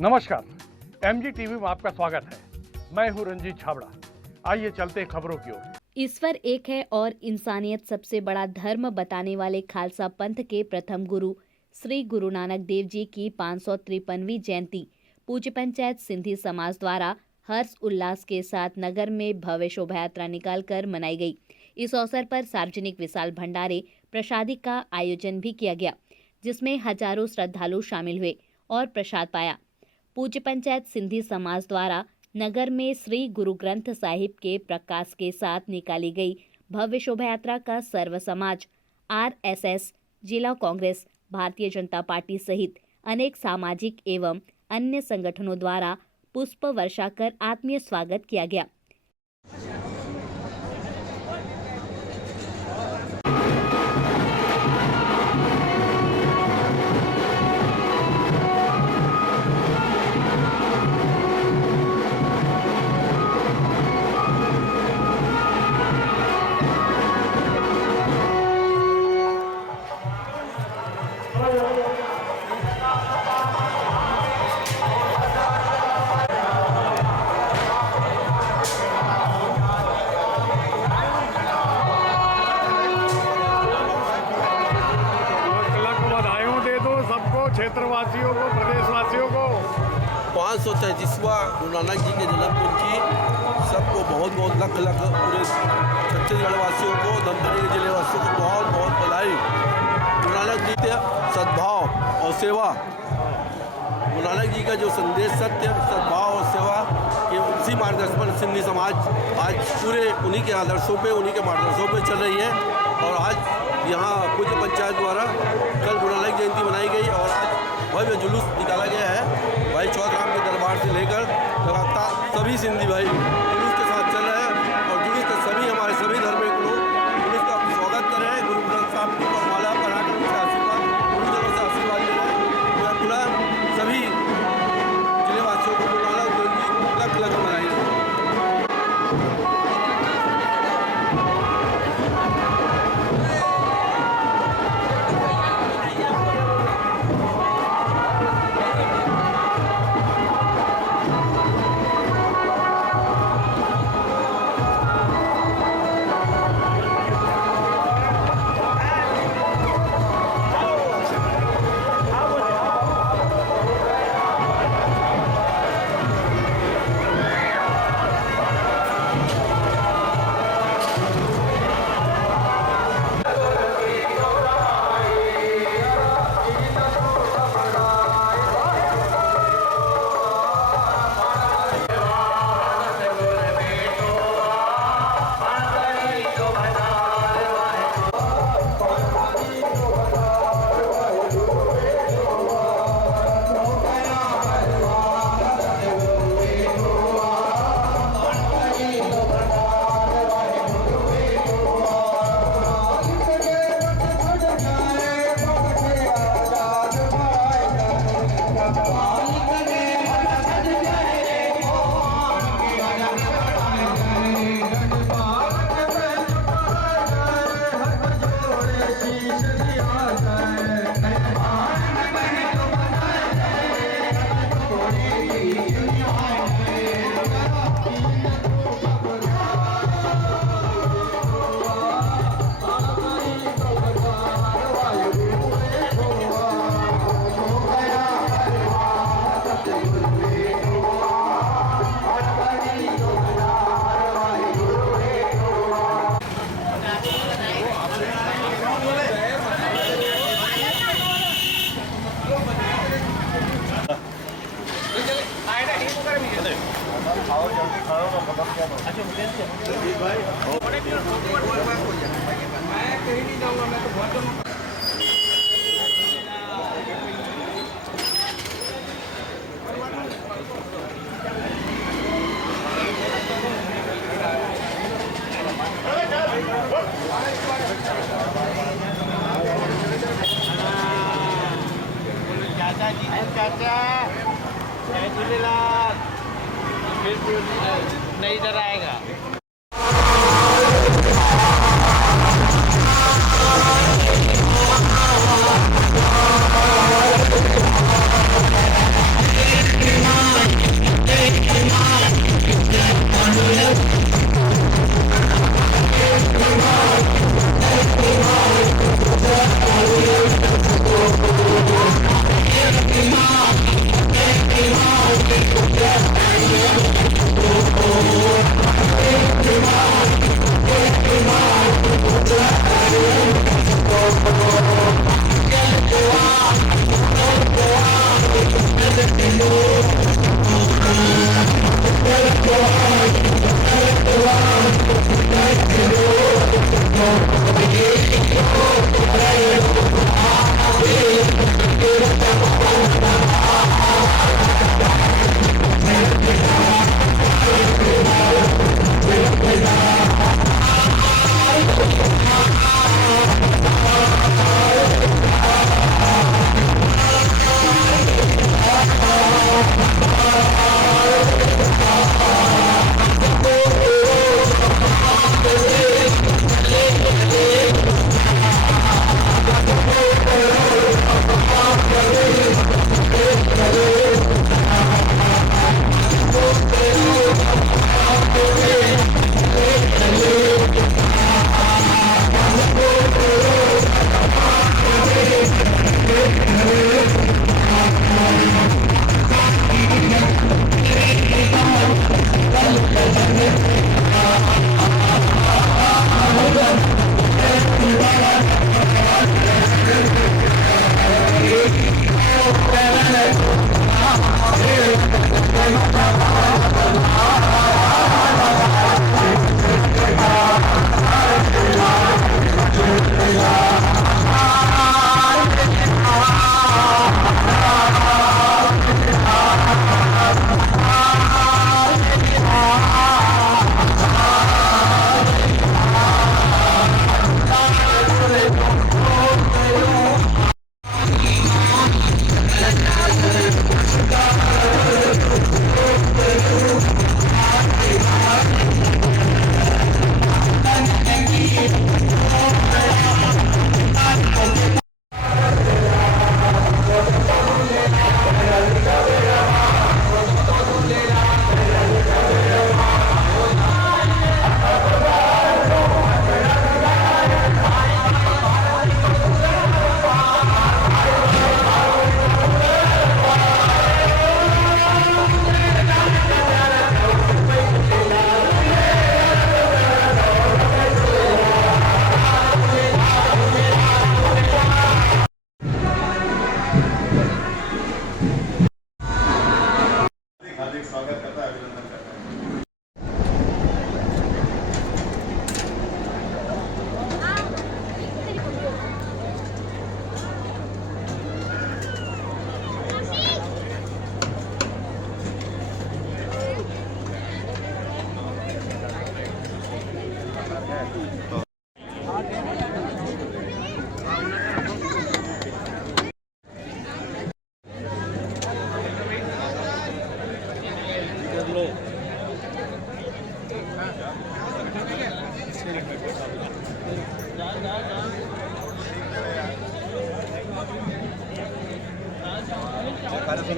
नमस्कार, MG TV में आपका स्वागत है। मैं हूं रंजीत छाबड़ा। आइए चलते हैं खबरों की ओर। ईश्वर एक है और इंसानियत सबसे बड़ा धर्म बताने वाले खालसा पंथ के प्रथम गुरु श्री गुरु नानक देव जी की 553वीं जयंती पूज्य पंचायत सिंधी समाज द्वारा हर्ष उल्लास के साथ नगर में भव्य शोभा यात्रा निकालकर मनाई गई। इस अवसर पर सार्वजनिक विशाल भंडारे प्रसादी का आयोजन भी किया गया, जिसमें हजारों श्रद्धालु शामिल हुए और प्रसाद पाया। पूज्य पंचायत सिंधी समाज द्वारा नगर में श्री गुरु ग्रंथ साहिब के प्रकाश के साथ निकाली गई भव्य शोभा यात्रा का सर्व समाज, आरएसएस, जिला कांग्रेस, भारतीय जनता पार्टी सहित अनेक सामाजिक एवं अन्य संगठनों द्वारा पुष्प वर्षा कर आत्मीय स्वागत किया गया। क्षेत्रवासियों को, प्रदेशवासियों को 533वां गुरु नानक जी के जन्मदिन की सबको बहुत बहुत लख पूरे छत्तीसगढ़ वासियों को, धमतरी जिले वासियों को बहुत बहुत बधाई। गुरु नानक जी के सद्भाव और सेवा, गुरु नानक जी का जो संदेश सत्य, सद्भाव और सेवा के उसी मार्गदर्शन पर सिंधी समाज आज पूरे उन्हीं के आदर्शों पे, उन्हीं के मार्गदर्शों पे चल रही है। और आज यहाँ पूज्य पंचायत द्वारा कल गुरु नानक जयंती मनाई गई और आज भव्य जुलूस निकाला गया है। भाई चौधराम के दरबार से लेकर लगातार सभी सिंधी भाई जुलूस के साथ चल रहे हैं और जुलूस के सभी हमारे सभी धर्म के लोग जुलूस का स्वागत कर रहे हैं। गुरु ग्रंथ साहब की माला पढ़ाकर उनसे आशीर्वाद, गुरु जगह से आशीर्वाद ले रहे हैं। पूरा सभी जिले वासियों को गुरु नानक देव जी लख लख बनाई। चाचा जय झूलेलाल। फिर नहीं इधर आएगा।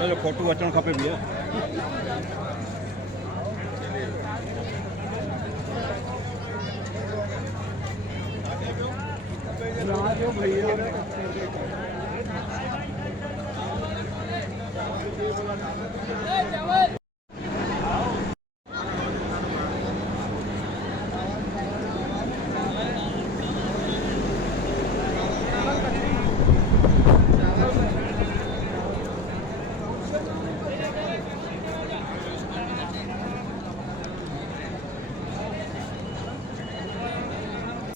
जो फोटो अचणु खपे भैया।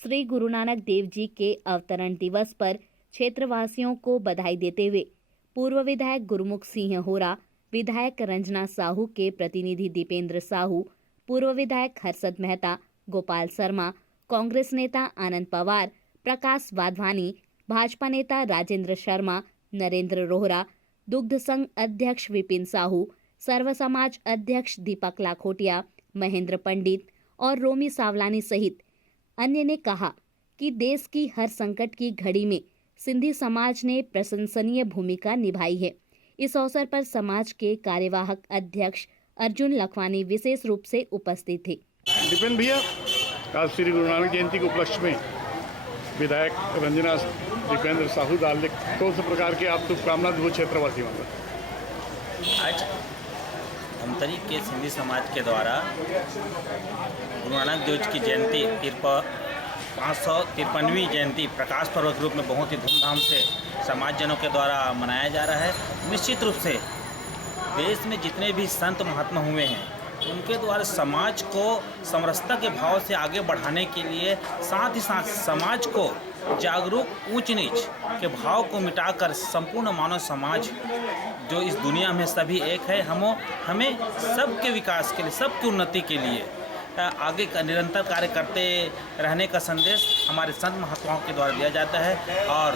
श्री गुरु नानक देव जी के अवतरण दिवस पर क्षेत्रवासियों को बधाई देते हुए पूर्व विधायक गुरमुख सिंह होरा, विधायक रंजना साहू के प्रतिनिधि दीपेंद्र साहू, पूर्व विधायक हर्षद मेहता, गोपाल शर्मा, कांग्रेस नेता आनंद पवार, प्रकाश वाधवानी, भाजपा नेता राजेंद्र शर्मा, नरेंद्र रोहरा, दुग्ध संघ अध्यक्ष विपिन साहू, सर्व समाज अध्यक्ष दीपक लाखोटिया, महेंद्र पंडित और रोमी सावलानी सहित अन्य ने कहा कि देश की हर संकट की घड़ी में सिंधी समाज ने प्रशंसनीय भूमिका निभाई है। इस अवसर पर समाज के कार्यवाहक अध्यक्ष अर्जुन लखवानी विशेष रूप से उपस्थित थे। दीपेंद्र भैया, आज श्री गुरु नानक जयंती के उपलक्ष्य में विधायक रंजना दीपेंद्र साहू दाल कौन से प्रकार के आप शुभकामना दो क्षेत्रवासियों को? आज धमतरी के सिंधी समाज के द्वारा गुरु नानक देव जी की जयंती 553वीं जयंती प्रकाश पर्व के रूप में बहुत ही धूमधाम से समाजजनों के द्वारा मनाया जा रहा है। निश्चित रूप से देश में जितने भी संत महात्मा हुए हैं उनके द्वारा समाज को समरसता के भाव से आगे बढ़ाने के लिए, साथ ही साथ समाज को जागरूक ऊंच नीच के भाव को मिटाकर संपूर्ण मानव समाज जो इस दुनिया में सभी एक है, हमें सबके विकास के लिए, सबकी उन्नति के लिए आगे का निरंतर कार्य करते रहने का संदेश हमारे संत महात्माओं के द्वारा दिया जाता है। और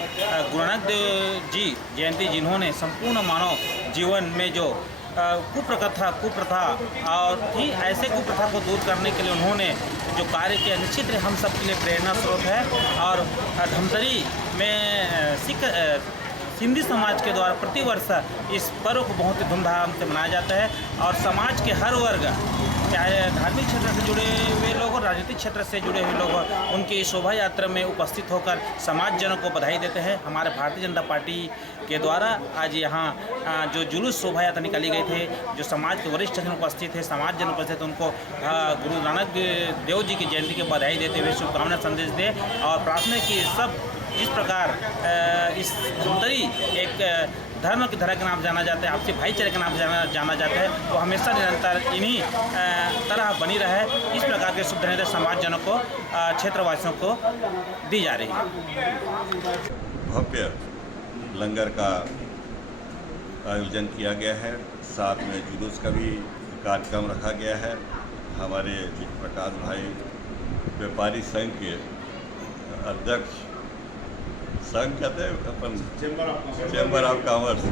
गुरु नानक देव जी जयंती जिन्होंने संपूर्ण मानव जीवन में जो कुप्रथा और थी, ऐसे कुप्रथा को दूर करने के लिए उन्होंने जो कार्य किया, निश्चित हम सबके लिए प्रेरणा स्रोत है। और धमतरी में सिंधी समाज के द्वारा प्रतिवर्ष इस पर्व को बहुत ही धूमधाम से मनाया जाता है और समाज के हर वर्ग, चाहे धार्मिक क्षेत्र से जुड़े हुए लोग और राजनीतिक क्षेत्र से जुड़े हुए लोग, उनकी शोभा यात्रा में उपस्थित होकर समाजजनों को बधाई देते हैं। हमारे भारतीय जनता पार्टी के द्वारा आज यहाँ जो जुलूस शोभा यात्रा निकाली गई थे, जो समाज के वरिष्ठ जन उपस्थित थे, समाज जन उपस्थित, उनको गुरु नानक देव जी की जयंती की बधाई देते हुए शुभकामना संदेश दे और प्रार्थना की सब जिस प्रकार इस धमतरी एक धर्म की धरा के नाम जाना जाता है, आपसी भाईचारे के नाम जाना जाता है, वो हमेशा निरंतर इन्हीं तरह बनी रहे, इस प्रकार के शुभ धन्यवाद समाजजनों को, क्षेत्रवासियों को दी जा रही है। भव्य लंगर का आयोजन किया गया है, साथ में जुलूस का भी कार्यक्रम रखा गया है। हमारे प्रकाश भाई व्यापारी संघ के अध्यक्ष, संघ कहते हैं अपन, चैम्बर ऑफ कॉमर्स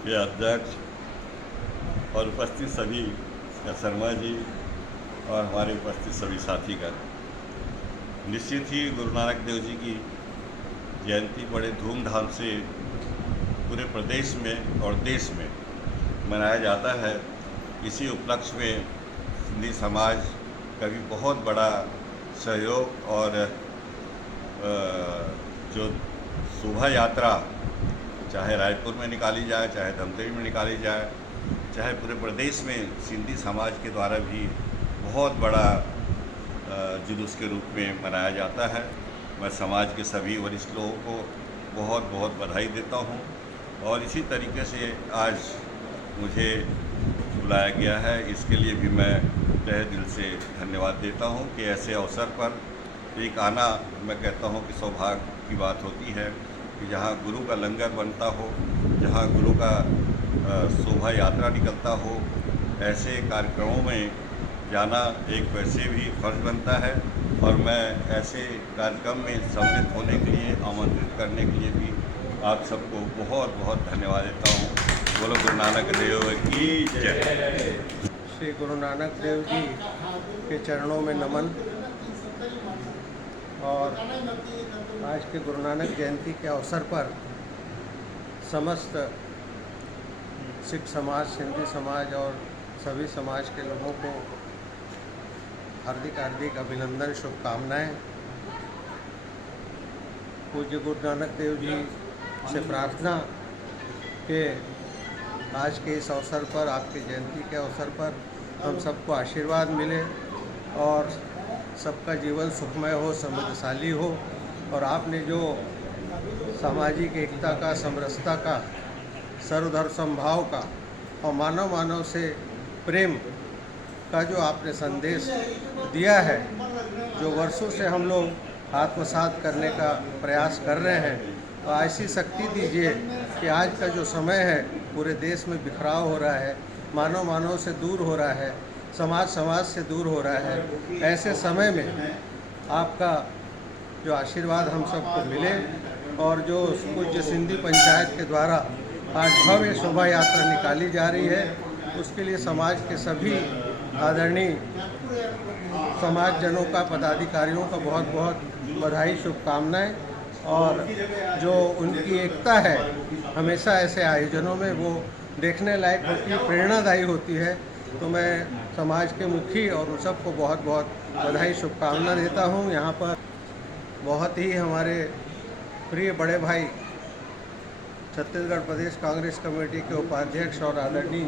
के अध्यक्ष और उपस्थित सभी शर्मा जी और हमारे उपस्थित सभी साथीगण, निश्चित ही गुरु नानक देव जी की जयंती बड़े धूमधाम से पूरे प्रदेश में और देश में मनाया जाता है। इसी उपलक्ष्य में सिंधी समाज का भी बहुत बड़ा सहयोग और जो शोभा यात्रा चाहे रायपुर में निकाली जाए, चाहे धमतरी में निकाली जाए, चाहे पूरे प्रदेश में सिंधी समाज के द्वारा भी बहुत बड़ा जुलूस के रूप में मनाया जाता है। मैं समाज के सभी वरिष्ठ लोगों को बहुत बहुत बधाई देता हूं और इसी तरीके से आज मुझे बुलाया गया है। इसके लिए भी मैं तहे दिल से धन्यवाद देता हूं कि ऐसे अवसर पर एक आना, मैं कहता हूं कि सौभाग्य की बात होती है कि जहां गुरु का लंगर बनता हो, जहां गुरु का शोभा यात्रा निकलता हो, ऐसे कार्यक्रमों में जाना एक वैसे भी फर्ज बनता है और मैं ऐसे कार्यक्रम में सम्मिलित होने के लिए, आमंत्रित करने के लिए भी आप सबको बहुत बहुत धन्यवाद देता हूँ। बोलो गुरु नानक देव की जय। श्री गुरु नानक देव जी के चरणों में नमन। और आज के गुरु नानक जयंती के अवसर पर समस्त सिख समाज, सिंधी समाज और सभी समाज के लोगों को हार्दिक हार्दिक अभिनंदन, शुभकामनाएं। पूज्य गुरु नानक देव जी से प्रार्थना कि आज के इस अवसर पर, आपकी जयंती के अवसर पर हम सबको आशीर्वाद मिले और सबका जीवन सुखमय हो, समृद्धशाली हो। और आपने जो सामाजिक एकता का, समरसता का, सर्वधर्म समभाव का और मानव मानव से प्रेम का जो आपने संदेश दिया है, जो वर्षों से हम लोग आत्मसात करने का प्रयास कर रहे हैं, तो ऐसी शक्ति दीजिए कि आज का जो समय है पूरे देश में बिखराव हो रहा है, मानव मानव से दूर हो रहा है, समाज समाज से दूर हो रहा है। ऐसे समय में आपका जो आशीर्वाद हम सबको मिले और जो पूज्य सिंधी पंचायत के द्वारा आज भव्य शोभा यात्रा निकाली जा रही है, उसके लिए समाज के सभी आदरणीय समाजजनों का, पदाधिकारियों का बहुत बहुत बधाई, शुभकामनाएं। और जो उनकी एकता है हमेशा ऐसे आयोजनों में वो देखने लायक होती है, प्रेरणादायी होती है। तो मैं समाज के मुखी और उन सबको बहुत बहुत बधाई, शुभकामना देता हूँ। यहाँ पर बहुत ही हमारे प्रिय बड़े भाई छत्तीसगढ़ प्रदेश कांग्रेस कमेटी के उपाध्यक्ष और आदरणीय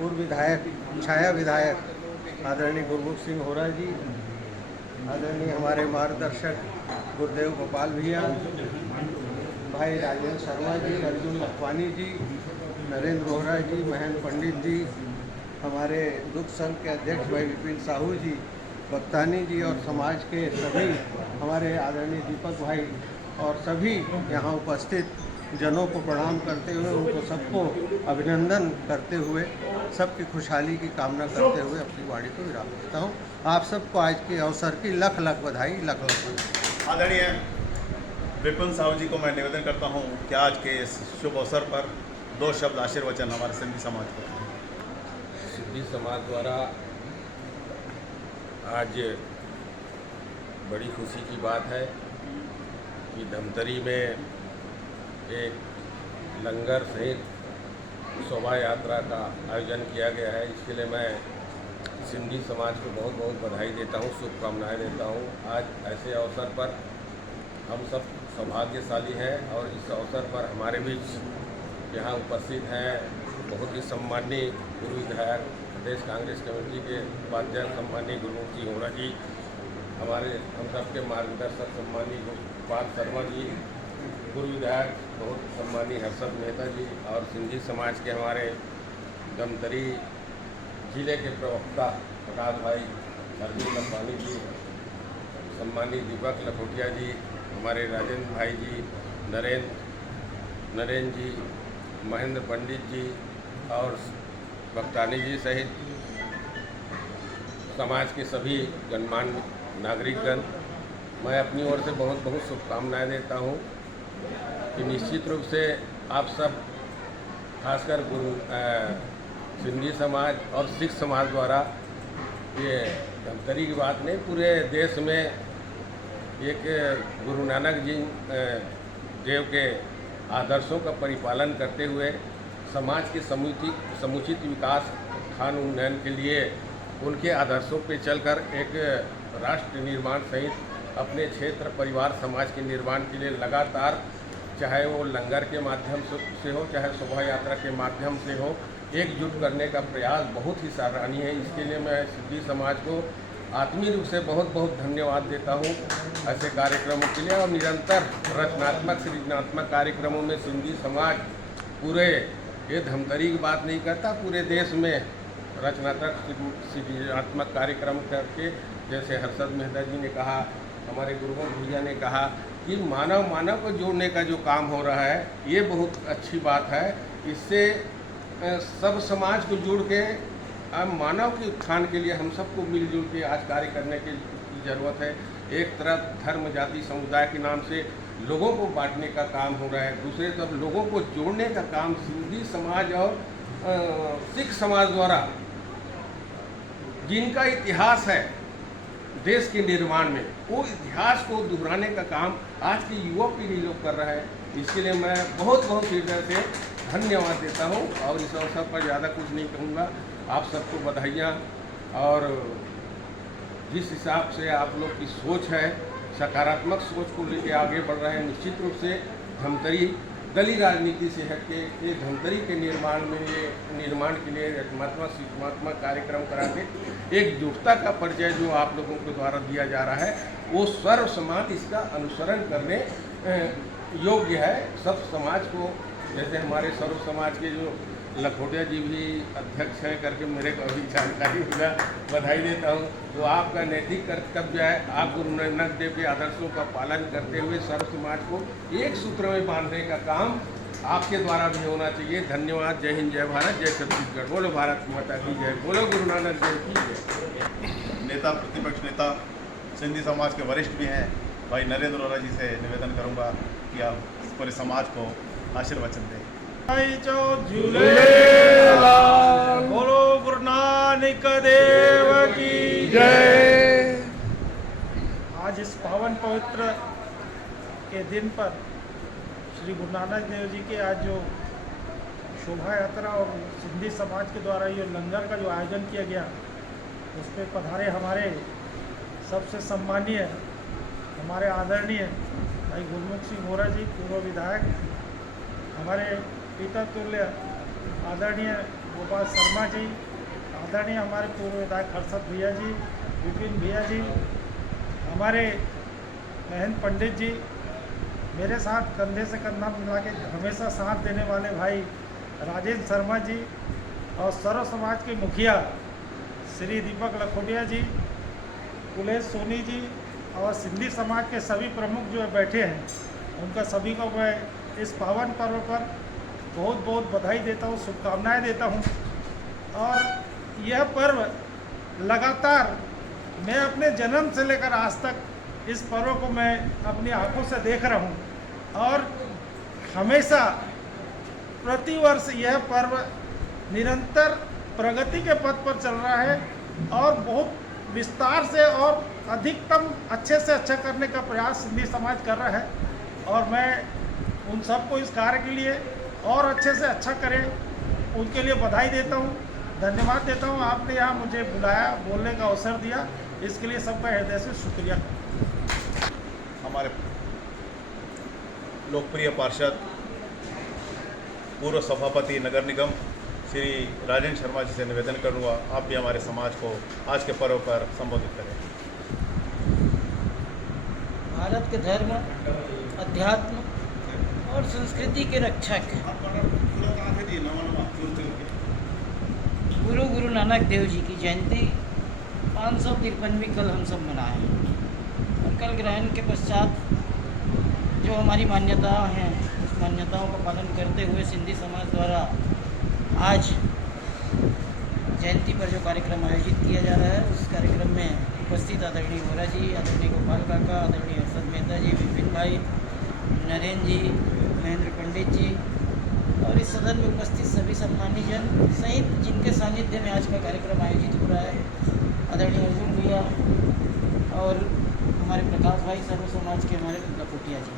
पूर्व विधायक, छाया विधायक आदरणीय गुरमुख सिंह होरा जी, आदरणीय हमारे मार्गदर्शक गुरुदेव गोपाल भैया, भाई राजेंद्र शर्मा जी, अर्जुन लखवानी जी, नरेंद्र रोहरा जी, महेंद्र पंडित जी, हमारे दुख संघ के अध्यक्ष भाई विपिन साहू जी, बख्तानी जी और समाज के सभी हमारे आदरणीय दीपक भाई और सभी यहाँ उपस्थित जनों को प्रणाम करते हुए, उनको सबको अभिनंदन करते हुए, सबकी खुशहाली की कामना करते हुए अपनी वाणी को विराम देता हूँ। आप सबको आज के अवसर की लख लख बधाई, लख लख बधाई। आदरणीय विपिन साहू जी को मैं निवेदन करता हूँ कि आज के इस शुभ अवसर पर 2 शब्द आशीर्वचन हमारे सिंधी समाज को। सिंधी समाज द्वारा आज बड़ी खुशी की बात है कि धमतरी में एक लंगर सहित शोभा यात्रा का आयोजन किया गया है। इसके लिए मैं सिंधी समाज को बहुत बहुत बधाई देता हूँ, शुभकामनाएं देता हूँ। आज ऐसे अवसर पर हम सब सौभाग्यशाली हैं और इस अवसर पर हमारे बीच यहाँ उपस्थित हैं बहुत ही सम्माननीय पूर्व विधायक प्रदेश कांग्रेस कमेटी के उपाध्यक्ष सम्माननीय गुरमुख सिंह होरा जी, हमारे हम सबके मार्गदर्शक सम्माननीय गोपाल शर्मा जी, पूर्व विधायक बहुत सम्माननीय हर्षद मेहता जी और सिंधी समाज के हमारे धमतरी जिले के प्रवक्ता प्रकाश भाई अर्जुन लखवानी जी, सम्माननीय दीपक लखोटिया जी, हमारे राजेंद्र भाई जी, नरेंद्र जी, महेंद्र पंडित जी और बख्तानी जी सहित समाज के सभी गणमान्य नागरिकगण, मैं अपनी ओर से बहुत बहुत शुभकामनाएं देता हूं कि निश्चित रूप से आप सब, खासकर सिंधी समाज और सिख समाज द्वारा ये धमतरी की बात नहीं, पूरे देश में एक गुरु नानक जी देव के आदर्शों का परिपालन करते हुए समाज के समुचित विकास, खान उन्नयन के लिए उनके आदर्शों पर चलकर एक राष्ट्र निर्माण सहित अपने क्षेत्र, परिवार, समाज के निर्माण के लिए लगातार, चाहे वो लंगर के माध्यम से हो, चाहे शोभा यात्रा के माध्यम से हो, एकजुट करने का प्रयास बहुत ही सराहनीय है। इसके लिए मैं सिंधी समाज को आत्मीय रूप से बहुत बहुत धन्यवाद देता हूँ ऐसे कार्यक्रमों के लिए। और निरंतर रचनात्मक, सृजनात्मक कार्यक्रमों में सिंधी समाज पूरे ये धमतरी की बात नहीं करता, पूरे देश में रचनात्मक सृजनात्मक कार्यक्रम करके, जैसे हर्षद मेहता जी ने कहा, हमारे गुरुवंश भैया ने कहा कि मानव को जोड़ने का जो काम हो रहा है, ये बहुत अच्छी बात है। इससे सब समाज को जोड़ के मानव के उत्थान के लिए हम सबको मिलजुल के आज कार्य करने की ज़रूरत है। एक तरफ धर्म जाति समुदाय के नाम से लोगों को बांटने का काम हो रहा है, दूसरे तरफ लोगों को जोड़ने का काम सिंधी समाज और सिख समाज द्वारा, जिनका इतिहास है देश के निर्माण में, वो इतिहास को दोहराने का काम आज की युवा पीढ़ी लोग कर रहा है। इसके लिए मैं बहुत हृदय से धन्यवाद देता हूँ और इस अवसर पर ज़्यादा कुछ नहीं कहूँगा। आप सबको बधाइयाँ। और जिस हिसाब से आप लोग की सोच है, सकारात्मक सोच को लेकर आगे बढ़ रहे हैं, निश्चित रूप से धमतरी दलीय राजनीति से हटके ये धमतरी के निर्माण के लिए रचनात्मक कार्यक्रम करा के एकजुटता का परिचय जो आप लोगों के द्वारा दिया जा रहा है, वो सर्व समाज इसका अनुसरण करने योग्य है। सब समाज को, जैसे हमारे सर्व समाज के जो लखोटिया जी भी अध्यक्ष हैं करके मेरे को अभी जानकारी हुआ, बधाई देता हूँ। तो आपका नैतिक कर्तव्य है, आप गुरु नानक देव के आदर्शों का पालन करते हुए सर्व समाज को एक सूत्र में बांधने का काम आपके द्वारा भी होना चाहिए। धन्यवाद। जय हिंद, जय भारत, जय छत्तीसगढ़। बोलो भारत माता की जय, बोलो गुरु नानक देव की जय। नेता, प्रतिपक्ष नेता, सिंधी समाज के वरिष्ठ भी हैं भाई नरेंद्र अरोड़ा जी से निवेदन करूंगा कि आप पूरे समाज को आशीर्वचन दें। बोलो गुरु नानक देव की जय। आज इस पावन पवित्र के दिन पर श्री गुरु नानक देव जी के आज जो शोभा यात्रा और सिंधी समाज के द्वारा ये लंगर का जो आयोजन किया गया, उस पर पधारे हमारे सबसे सम्मानीय, हमारे आदरणीय भाई गुरमुख सिंह मोरा जी, पूर्व विधायक, हमारे पिता तुल्य आदरणीय गोपाल शर्मा जी, आदरणीय हमारे पूर्व विधायक हर्षद भैया जी, विपिन भैया जी, हमारे महेंद्र पंडित जी, मेरे साथ कंधे से कंधा मिला के हमेशा साथ देने वाले भाई राजेंद्र शर्मा जी, और सर्व समाज के मुखिया श्री दीपक लखोटिया जी, कुलेश सोनी जी, और सिंधी समाज के सभी प्रमुख जो बैठे हैं, उनका सभी को मैं इस पावन पर्व पर बहुत बधाई देता हूँ, शुभकामनाएं देता हूँ। और यह पर्व लगातार मैं अपने जन्म से लेकर आज तक इस पर्व को मैं अपनी आंखों से देख रहा हूँ, और हमेशा प्रतिवर्ष यह पर्व निरंतर प्रगति के पथ पर चल रहा है और बहुत विस्तार से और अधिकतम अच्छे से अच्छा करने का प्रयास सिंधी समाज कर रहा है। और मैं उन सबको इस कार्य के लिए और अच्छे से अच्छा करें, उनके लिए बधाई देता हूँ, धन्यवाद देता हूँ। आपने यहाँ मुझे बुलाया, बोलने का अवसर दिया, इसके लिए सबका हृदय से शुक्रिया। हमारे लोकप्रिय पार्षद, पूर्व सभापति नगर निगम श्री राजेंद्र शर्मा जी से निवेदन करूँगा, आप भी हमारे समाज को आज के पर्व पर संबोधित करें। भारत के धर्म, अध्यात्म और संस्कृति के रक्षक गुरु नानक देव जी की जयंती 553वीं कल हम सब मनाएं। और कल ग्रहण के पश्चात जो हमारी मान्यताएं हैं, उस मान्यताओं का पालन करते हुए सिंधी समाज द्वारा आज जयंती पर जो कार्यक्रम आयोजित किया जा रहा है, उस कार्यक्रम में उपस्थित आदरणीय मोरा जी, आदरणीय गोपाल काका, आदरणीय हर्षद मेहता जी, विपिन भाई, नरेंद्र जी, महेंद्र पंडित जी और इस सदन में उपस्थित सभी सम्मानी जन सहित जिनके सानिध्य में आज का कार्यक्रम आयोजित हो रहा है, आदरणीय अर्जुन भैया और हमारे प्रकाश भाई, सर्व समाज के हमारे लखोटिया जी।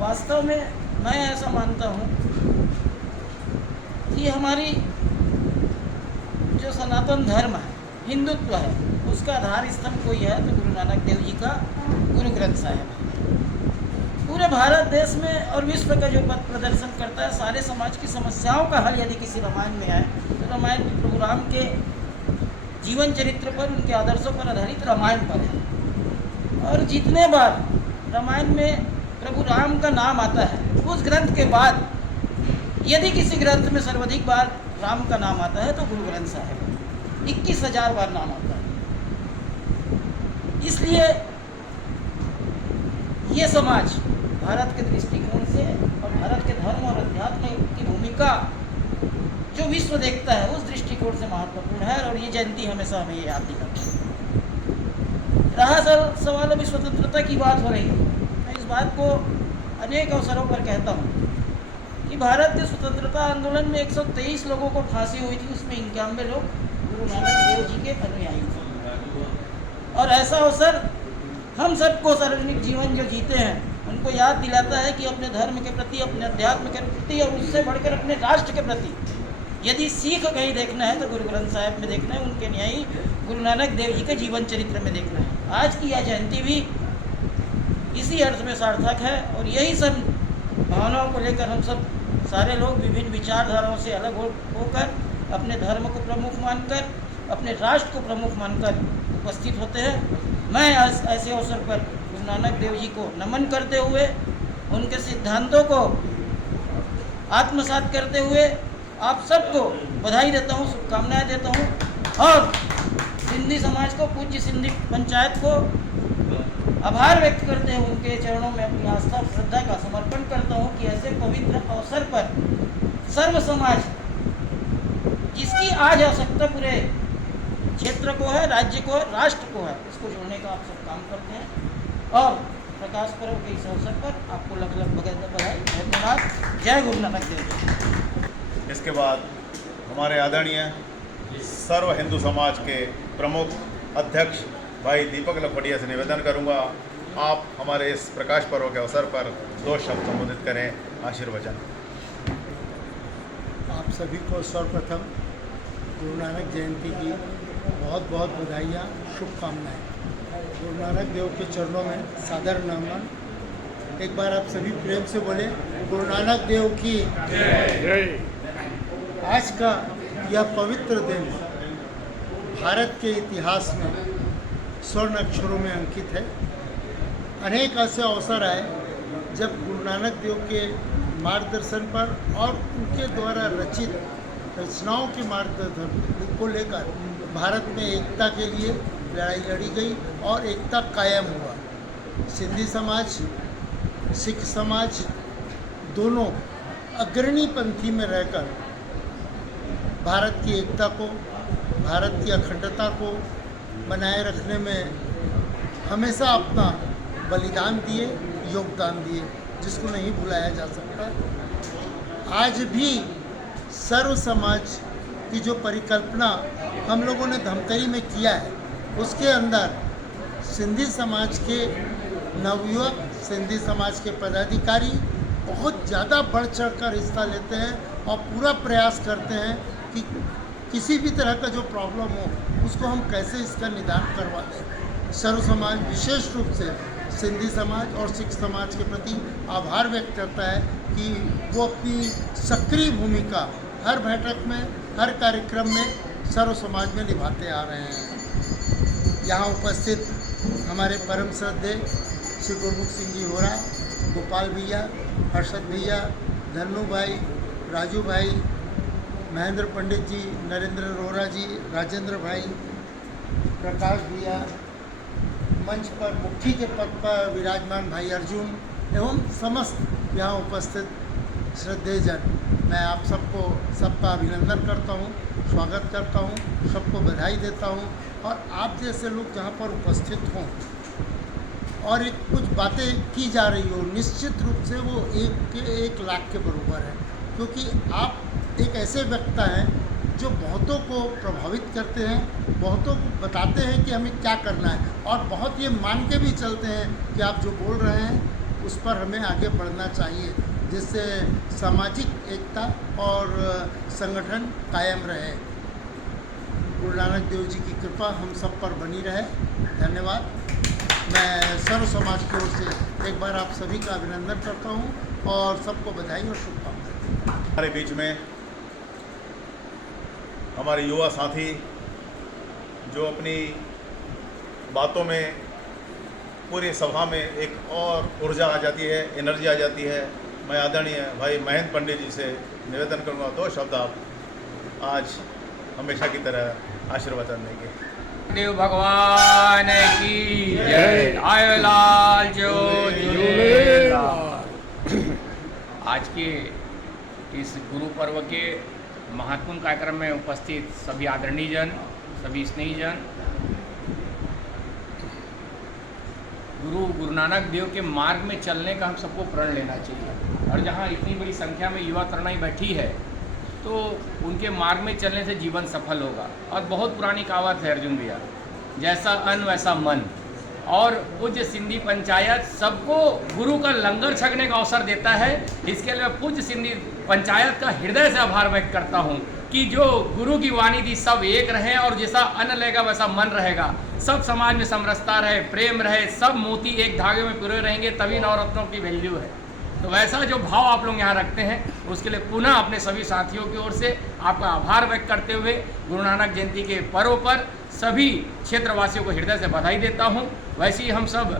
वास्तव में मैं ऐसा मानता हूँ कि हमारी जो सनातन धर्म है, हिंदुत्व है, उसका आधार स्तंभ कोई है तो गुरु नानक देव जी का गुरु ग्रंथ साहिब है। पूरे भारत देश में और विश्व का जो पथ प्रदर्शन करता है, सारे समाज की समस्याओं का हल यदि किसी रामायण में आए तो रामायण में प्रभु राम के जीवन चरित्र पर, उनके आदर्शों पर आधारित रामायण पर है। और जितने बार रामायण में प्रभु राम का नाम आता है, उस ग्रंथ के बाद यदि किसी ग्रंथ में सर्वाधिक बार राम का नाम आता है तो गुरु ग्रंथ साहिब 21,000 बार नाम आता है। इसलिए ये समाज भारत के दृष्टिकोण से और भारत के धर्म और अध्यात्म की भूमिका जो विश्व देखता है उस दृष्टिकोण से महत्वपूर्ण है और ये जयंती हमेशा हमें ये याद दिलाती है। रहा सवाल अभी स्वतंत्रता की बात हो रही है, मैं इस बात को अनेक अवसरों पर कहता हूँ कि भारत के स्वतंत्रता आंदोलन में 123 लोगों को फांसी हुई थी, उसमें 91 लोग गुरु नानक देव जी के अनुयायी थे। और ऐसा अवसर हम सबको सार्वजनिक जीवन जो जीते हैं उनको याद दिलाता है कि अपने धर्म के प्रति, अपने अध्यात्म के प्रति और उससे बढ़कर अपने राष्ट्र के प्रति यदि सीख कहीं देखना है तो गुरु ग्रंथ साहिब में देखना है, उनके न्यायी गुरु नानक देव जी के जीवन चरित्र में देखना है। आज की यह जयंती भी इसी अर्थ में सार्थक है और यही सब भावनाओं को लेकर हम सब सारे लोग विभिन्न विचारधाराओं से अलग होकर अपने धर्म को प्रमुख मानकर, अपने राष्ट्र को प्रमुख मानकर उपस्थित होते हैं। मैं ऐसे अवसर पर गुरु नानक देव जी को नमन करते हुए, उनके सिद्धांतों को आत्मसात करते हुए आप सबको बधाई देता हूँ, शुभकामनाएं देता हूँ और सिंधी समाज को, पूज्य सिंधी पंचायत को आभार व्यक्त करते हैं, उनके चरणों में अपनी आस्था और श्रद्धा का समर्पण करता हूँ कि ऐसे पवित्र अवसर पर सर्व समाज जिसकी आज आवश्यकता पूरे क्षेत्र को है, राज्य को है, राष्ट्र को है, इसको जोड़ने का आप सब काम करते हैं। और प्रकाश पर्व के इस अवसर पर आपको लग बधाई, धन्यवाद। जय गुरु नानक देव जी। इसके बाद हमारे आदरणीय सर्व हिंदू समाज के प्रमुख अध्यक्ष भाई दीपक लखोटिया से निवेदन करूंगा, आप हमारे इस प्रकाश पर्व के अवसर पर 2 शब्द संबोधित करें, आशीर्वचन। आप सभी को सर्वप्रथम गुरु नानक जयंती की बहुत बहुत बधाइयाँ, शुभकामनाएं। गुरु नानक देव के चरणों में सादर नमन। एक बार आप सभी प्रेम से बोले, गुरु नानक देव की जय। आज का यह पवित्र दिन भारत के इतिहास में स्वर्ण अक्षरों में अंकित है। अनेक ऐसे अवसर आए जब गुरु नानक देव के मार्गदर्शन पर और उनके द्वारा रचित रचनाओं के मार्गदर्शन को लेकर भारत में एकता के लिए लड़ाई लड़ी गई और एकता कायम हुआ। सिंधी समाज, सिख समाज दोनों अग्रणी पंथी में रहकर भारत की एकता को, भारत की अखंडता को बनाए रखने में हमेशा अपना बलिदान दिए, योगदान दिए, जिसको नहीं भुलाया जा सकता। आज भी सर्व समाज की जो परिकल्पना हम लोगों ने धमतरी में किया है, उसके अंदर सिंधी समाज के नवयुवक, सिंधी समाज के पदाधिकारी बहुत ज़्यादा बढ़ चढ़ कर हिस्सा लेते हैं और पूरा प्रयास करते हैं कि किसी भी तरह का जो प्रॉब्लम हो उसको हम कैसे इसका निदान करवा दें। सर्व समाज विशेष रूप से सिंधी समाज और सिख समाज के प्रति आभार व्यक्त करता है कि वो अपनी सक्रिय भूमिका हर बैठक में, हर कार्यक्रम में सर्व समाज में निभाते आ रहे हैं। यहाँ उपस्थित हमारे परम श्रद्धेय श्री गुरमुख सिंह जी होरा, गोपाल भैया, हर्षद भैया, धन्नू भाई, राजू भाई, महेंद्र पंडित जी, नरेंद्र रोहरा जी, राजेंद्र भाई, प्रकाश भैया, मंच पर मुखी के पद पर विराजमान भाई अर्जुन एवं समस्त यहाँ उपस्थित श्रद्धेयजन, मैं आप सबका अभिनंदन करता हूँ, स्वागत करता हूँ, सबको बधाई देता हूँ। और आप जैसे लोग जहाँ पर उपस्थित हों और कुछ बातें की जा रही हो, निश्चित रूप से वो 1 लाख के बराबर है, क्योंकि आप एक ऐसे वक्ता हैं जो बहुतों को प्रभावित करते हैं, बहुतों को बताते हैं कि हमें क्या करना है और बहुत ये मान के भी चलते हैं कि आप जो बोल रहे हैं उस पर हमें आगे बढ़ना चाहिए, जिससे सामाजिक एकता और संगठन कायम रहे। गुरु नानक देव जी की कृपा हम सब पर बनी रहे। धन्यवाद। मैं सर्व समाज की ओर से एक बार आप सभी का अभिनंदन करता हूं और सबको बधाई और शुभकामनाएं। हमारे बीच में हमारे युवा साथी जो अपनी बातों में, पूरी सभा में एक और ऊर्जा आ जाती है, एनर्जी आ जाती है। मैं आदरणीय भाई महेंद्र पंडित जी से निवेदन करूंगा 2 शब्द आप आज हमेशा की तरह आशीर्वचन देंगे। देव भगवान की जय। आयो लाल जो आज के इस गुरु पर्व के महत्वपूर्ण कार्यक्रम में उपस्थित सभी आदरणीय जन, सभी स्नेही जन, गुरु नानक देव के मार्ग में चलने का हम सबको प्रण लेना चाहिए। और जहाँ इतनी बड़ी संख्या में युवा तरुणाई बैठी है तो उनके मार्ग में चलने से जीवन सफल होगा। और बहुत पुरानी कहावत है अर्जुन भैया, जैसा अन्न वैसा मन। और पूज्य सिंधी पंचायत सबको गुरु का लंगर छकने का अवसर देता है। इसके लिए पूज्य सिंधी पंचायत का हृदय से आभार व्यक्त करता हूँ कि जो गुरु की वाणी थी सब एक रहें और जैसा अन्न लेगा वैसा मन रहेगा। सब समाज में समरसता रहे, प्रेम रहे, सब मोती एक धागे में पिरोए रहेंगे, तभी नवरत्नों की वैल्यू है। तो वैसा जो भाव आप लोग यहाँ रखते हैं उसके लिए पुनः अपने सभी साथियों की ओर से आपका आभार व्यक्त करते हुए गुरु नानक जयंती के पर्व पर सभी क्षेत्रवासियों को हृदय से बधाई देता हूँ। वैसे ही हम सब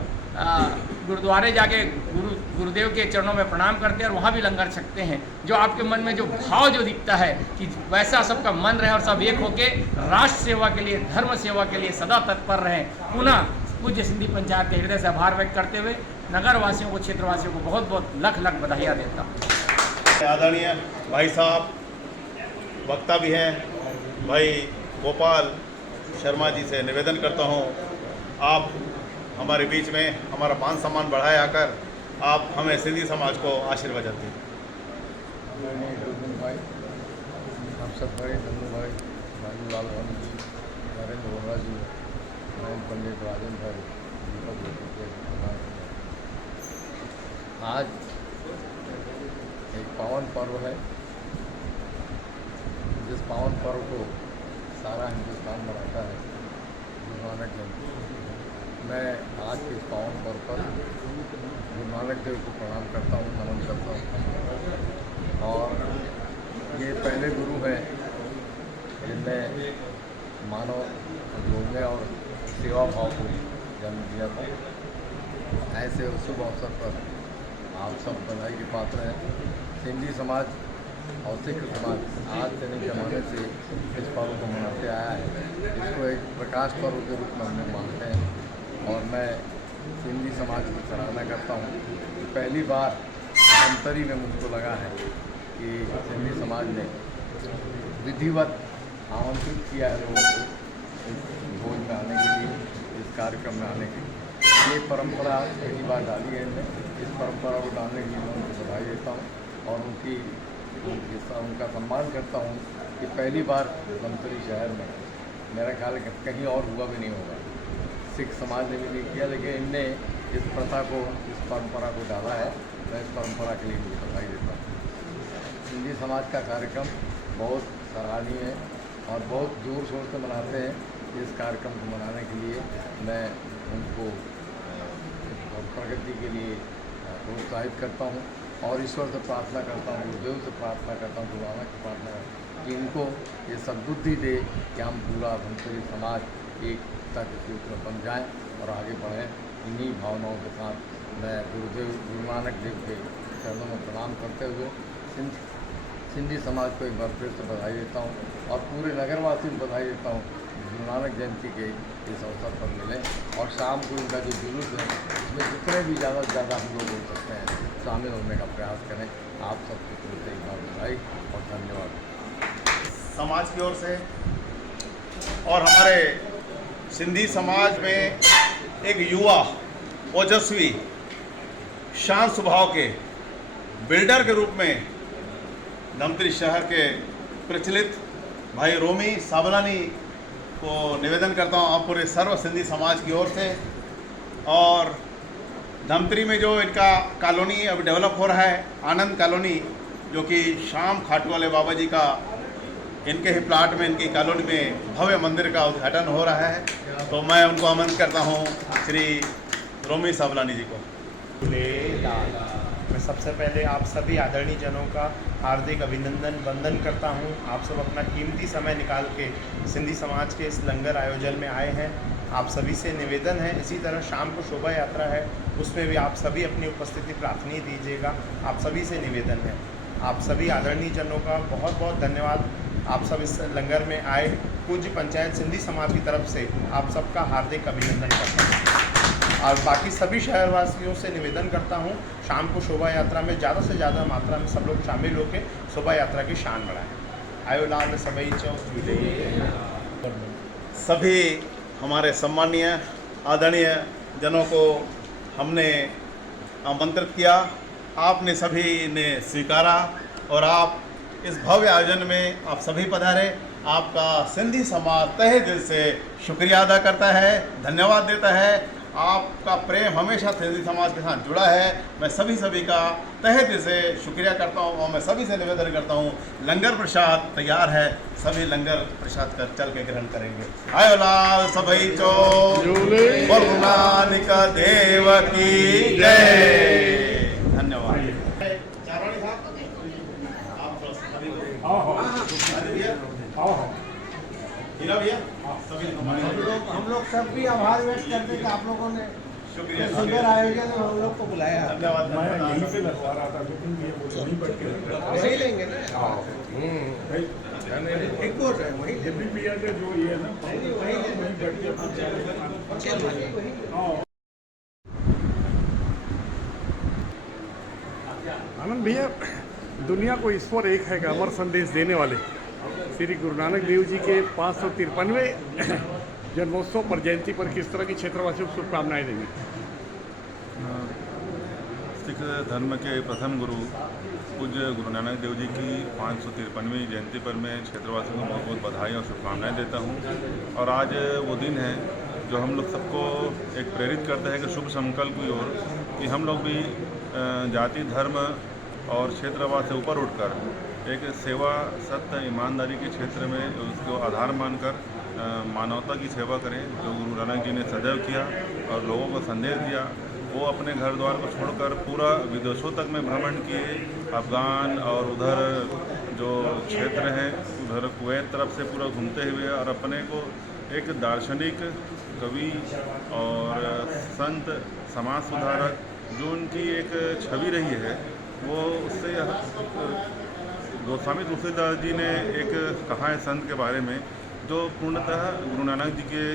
गुरुद्वारे जाके गुरुदेव के चरणों में प्रणाम करते हैं और वहाँ भी लंगर छकते हैं। जो आपके मन में जो भाव जो दिखता है कि वैसा सबका मन रहे और सब एक होके राष्ट्र सेवा के लिए, धर्म सेवा के लिए सदा तत्पर रहें। पुनः पूज्य सिंधी पंचायत के हृदय से आभार व्यक्त करते हुए नगर वासियों को, क्षेत्रवासियों को बहुत बहुत लख लख बधाइयाँ देता हूँ। आदरणीय भाई साहब वक्ता भी हैं, भाई गोपाल शर्मा जी से निवेदन करता हूँ, आप हमारे बीच में हमारा मान सम्मान बढ़ाए आकर आप हमें सिंधी समाज को आशीर्वाद दें। भाई, हम सब भाई, नंदू भाई, लाल जी, नरेंद्र वोरा जी, नयन पंडित, राजन भाई, दीपक, आज एक पावन पर्व है। जिस पावन पर्व को सारा हिंदुस्तान मनाता है, गुरु नानक जयंती। मैं आज के इस पावन पर्व पर गुरु नानक देव को प्रणाम करता हूँ, नमन करता हूँ। और ये पहले गुरु हैं जिनने मानव जोड़ने और सेवा भाव को जन्म दिया था। ऐसे शुभ अवसर पर आप सब बधाई के पात्र हैं। सिंधी समाज और सिख समाज आज से नहीं जमाने से इस पर्व को मनाते आया है। इसको एक प्रकाश पर्व के रूप में हमने मानते हैं और मैं सिंधी समाज की सराहना करता हूँ कि पहली बार अंतरी में मुझको लगा है कि सिंधी समाज ने विधिवत आमंत्रित किया है लोगों को इस भोज में आने के लिए, इस कार्यक्रम में आने के लिए। ये परंपरा पहली बार डाली है इनने। इस परंपरा को डालने के लिए मैं उनको बधाई देता हूँ और उनका सम्मान करता हूँ कि पहली बार धमतरी शहर में, मेरा ख्याल है कहीं और हुआ भी नहीं होगा, सिख समाज ने भी नहीं किया, लेकिन इनने इस प्रथा को, इस परंपरा को डाला है। मैं इस परंपरा के लिए मुझे बधाई देता हूँ। सिंधी समाज का कार्यक्रम बहुत सराहनीय है और बहुत जोर शोर से मनाते हैं। इस कार्यक्रम को मनाने के लिए मैं उनको प्रगति के लिए प्रोत्साहित करता हूँ और ईश्वर से प्रार्थना करता हूँ, गुरुदेव से प्रार्थना करता हूँ, गुरु नानक की प्रार्थना कि इनको ये सद्बुद्धि दे कि हम पूरा धमतरी समाज एकता के सूत्र बन जाएँ और आगे बढ़ें। इन्हीं भावनाओं के साथ मैं गुरु नानक देव के चरणों में प्रणाम करते हुए सिंधी समाज को एक बार फिर से बधाई देता हूँ और पूरे नगरवासी को बधाई देता हूँ। गुरु नानक जयंती के इस अवसर पर मिलें और शाम को इनका जो जुलूस है उसमें जितने भी ज़्यादा से ज़्यादा हम लोग हो सकते हैं शामिल होने का प्रयास करें। आप सबकी तरफ से एक बार बधाई और धन्यवाद समाज की ओर से। और हमारे सिंधी समाज में एक युवा, ओजस्वी, शांत स्वभाव के बिल्डर के रूप में धमतरी शहर के प्रचलित भाई रोमी साबलानी को निवेदन करता हूँ आप पूरे सर्व सिंधी समाज की ओर से। और धमतरी में जो इनका कॉलोनी अभी डेवलप हो रहा है, आनंद कॉलोनी, जो कि शाम खाटू वाले बाबा जी का इनके ही प्लाट में, इनकी कॉलोनी में भव्य मंदिर का उद्घाटन हो रहा है, तो मैं उनको आमंत्रित करता हूँ श्री रोमी साबलानी जी को। मैं सबसे पहले आप सभी आदरणीय जनों का हार्दिक अभिनंदन वंदन करता हूं। आप सब अपना कीमती समय निकाल के सिंधी समाज के इस लंगर आयोजन में आए हैं। आप सभी से निवेदन है, इसी तरह शाम को शोभा यात्रा है, उसमें भी आप सभी अपनी उपस्थिति प्रार्थनीय दीजिएगा। आप सभी से निवेदन है। आप सभी आदरणीय जनों का बहुत बहुत धन्यवाद। आप सब इस लंगर में आए, पूज्य पंचायत सिंधी समाज की तरफ से आप सबका हार्दिक अभिनंदन करता हूँ। और बाकी सभी शहरवासियों से निवेदन करता हूँ, शाम को शोभा यात्रा में ज़्यादा से ज़्यादा मात्रा में सब लोग शामिल होकर शोभा यात्रा की शान बढ़ाएँ। आयो लाल सबई चौक। सभी हमारे सम्मानीय आदरणीय जनों को हमने आमंत्रित किया, आपने सभी ने स्वीकारा और आप इस भव्य आयोजन में आप सभी पधारे। आपका सिंधी समाज तहे दिल से शुक्रिया अदा करता है, धन्यवाद देता है। आपका प्रेम हमेशा सिंधी समाज के साथ जुड़ा है। मैं सभी का तहे दिल से शुक्रिया करता हूँ और मैं सभी से निवेदन करता हूँ, लंगर प्रसाद तैयार है, सभी लंगर प्रसाद कर चल के ग्रहण करेंगे। आयो लाल सबई चो, गुरु नानक देव की जय। धन्यवाद। हम लोग सब भी आभार व्यक्त करते कि आप लोगों ने शुक्रिया सुंदर आयोजन में हम लोग को बुलाया। धन्यवाद। मैं यहीं पे लगवा रहा था, लेकिन ये वो वहीं बैठ के वही लेंगे ना, एक और है वही ये भी पिया के जो ये है ना वही बैठ के आनंद भैया, दुनिया को ईश्वर एक है का अमर संदेश देने वाले श्री गुरु नानक देव जी के 553वें जन्मोत्सव पर जयंती पर किस तरह की क्षेत्रवासियों को शुभकामनाएं देंगे? सिख धर्म के प्रथम गुरु पूज्य गुरु नानक देव जी की 553वीं जयंती पर मैं क्षेत्रवासियों को बहुत बहुत बधाई और शुभकामनाएं देता हूं। और आज वो दिन है जो हम लोग सबको एक प्रेरित करता है कि शुभ संकल्प की ओर कि हम लोग भी जाति धर्म और क्षेत्रवाद से ऊपर उठकर एक सेवा सत्य ईमानदारी के क्षेत्र में उसको आधार मानकर मानवता की सेवा करें, जो गुरु नानक जी ने सदैव किया और लोगों को संदेश दिया। वो अपने घर द्वार को छोड़कर पूरा विदेशों तक में भ्रमण किए, अफ़गान और उधर जो क्षेत्र हैं उधर कुवैत तरफ से पूरा घूमते हुए और अपने को एक दार्शनिक कवि और संत समाज सुधारक जो उनकी एक छवि रही है, वो उससे गोस्वामी तुलसीदास जी ने एक कहा है संत के बारे में जो पूर्णतः गुरु नानक जी के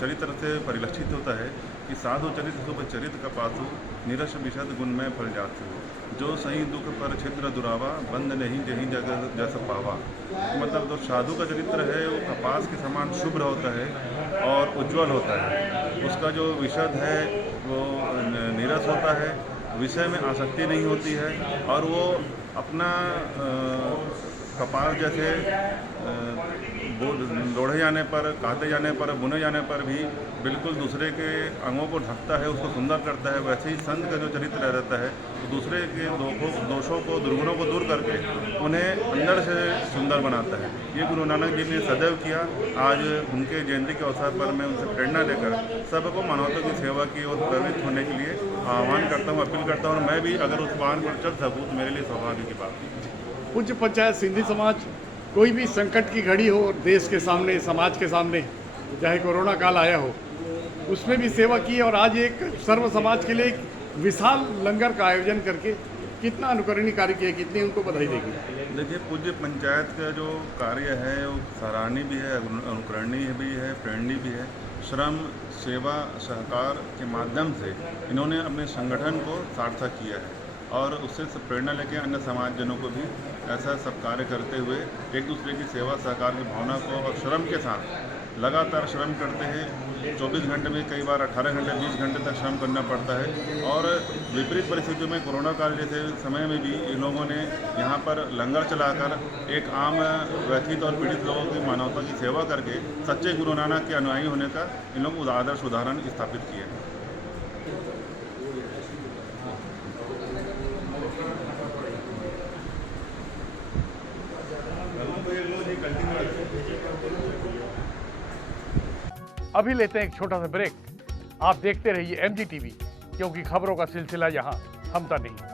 चरित्र से परिलक्षित होता है कि साधु चरित्र शुभ चरित्र का पासु निरश विशद गुणमय फल जासु, जो सही दुख पर छिद्र दुरावा बंद नहीं जहीं जगह जस पावा। मतलब जो साधु का चरित्र है वो कपास के समान शुभ्र होता है और उज्जवल होता है। उसका जो विशद है वो निरस होता है, विषय में आसक्ति नहीं होती है और वो अपना कपास जैसे लोढ़े जाने पर, काटे जाने पर, बुने जाने पर भी बिल्कुल दूसरे के अंगों को ढकता है, उसको सुंदर करता है। वैसे ही संत का जो चरित्र रहता है तो दूसरे के दोषों को दुर्गुणों को दूर करके उन्हें अंदर से सुंदर बनाता है। ये गुरु नानक जी ने सदैव किया। आज उनके जयंती के अवसर पर मैं उनसे प्रेरणा लेकर सबको मानवता की सेवा की ओर प्रेरित होने के लिए आह्वान करता हूँ, अपील करता हूँ। और मैं भी अगर उस वाहन पर चल सकूँ तो मेरे लिए सौभाग्य की बात है। पूज्य पंचायत सिंधी समाज कोई भी संकट की घड़ी हो देश के सामने, समाज के सामने, चाहे कोरोना काल आया हो, उसमें भी सेवा की और आज एक सर्व समाज के लिए एक विशाल लंगर का आयोजन करके कितना अनुकरणीय कार्य किया, कितनी उनको बधाई देगी। देखिए, पूज्य पंचायत का जो कार्य है वो सराहनीय भी है, अनुकरणीय भी है, प्रेरणीय भी है। श्रम, सेवा, सहकार के माध्यम से इन्होंने अपने संगठन को सार्थक किया है और उससे प्रेरणा लेके अन्य समाजजनों को भी ऐसा सब कार्य करते हुए एक दूसरे की सेवा सहकार की भावना को और श्रम के साथ लगातार श्रम करते हैं। 24 घंटे में कई बार 18 घंटे 20 घंटे तक श्रम करना पड़ता है और विपरीत परिस्थितियों में कोरोना काल जैसे समय में भी इन लोगों ने यहाँ पर लंगर चलाकर एक आम व्यथित और पीड़ित लोगों की मानवता की सेवा करके सच्चे गुरु नानक के अनुयायी होने का इन लोग आदर्श उदाहरण स्थापित किए हैं। अभी लेते हैं एक छोटा सा ब्रेक। आप देखते रहिए MG TV, क्योंकि खबरों का सिलसिला यहाँ थमता नहीं।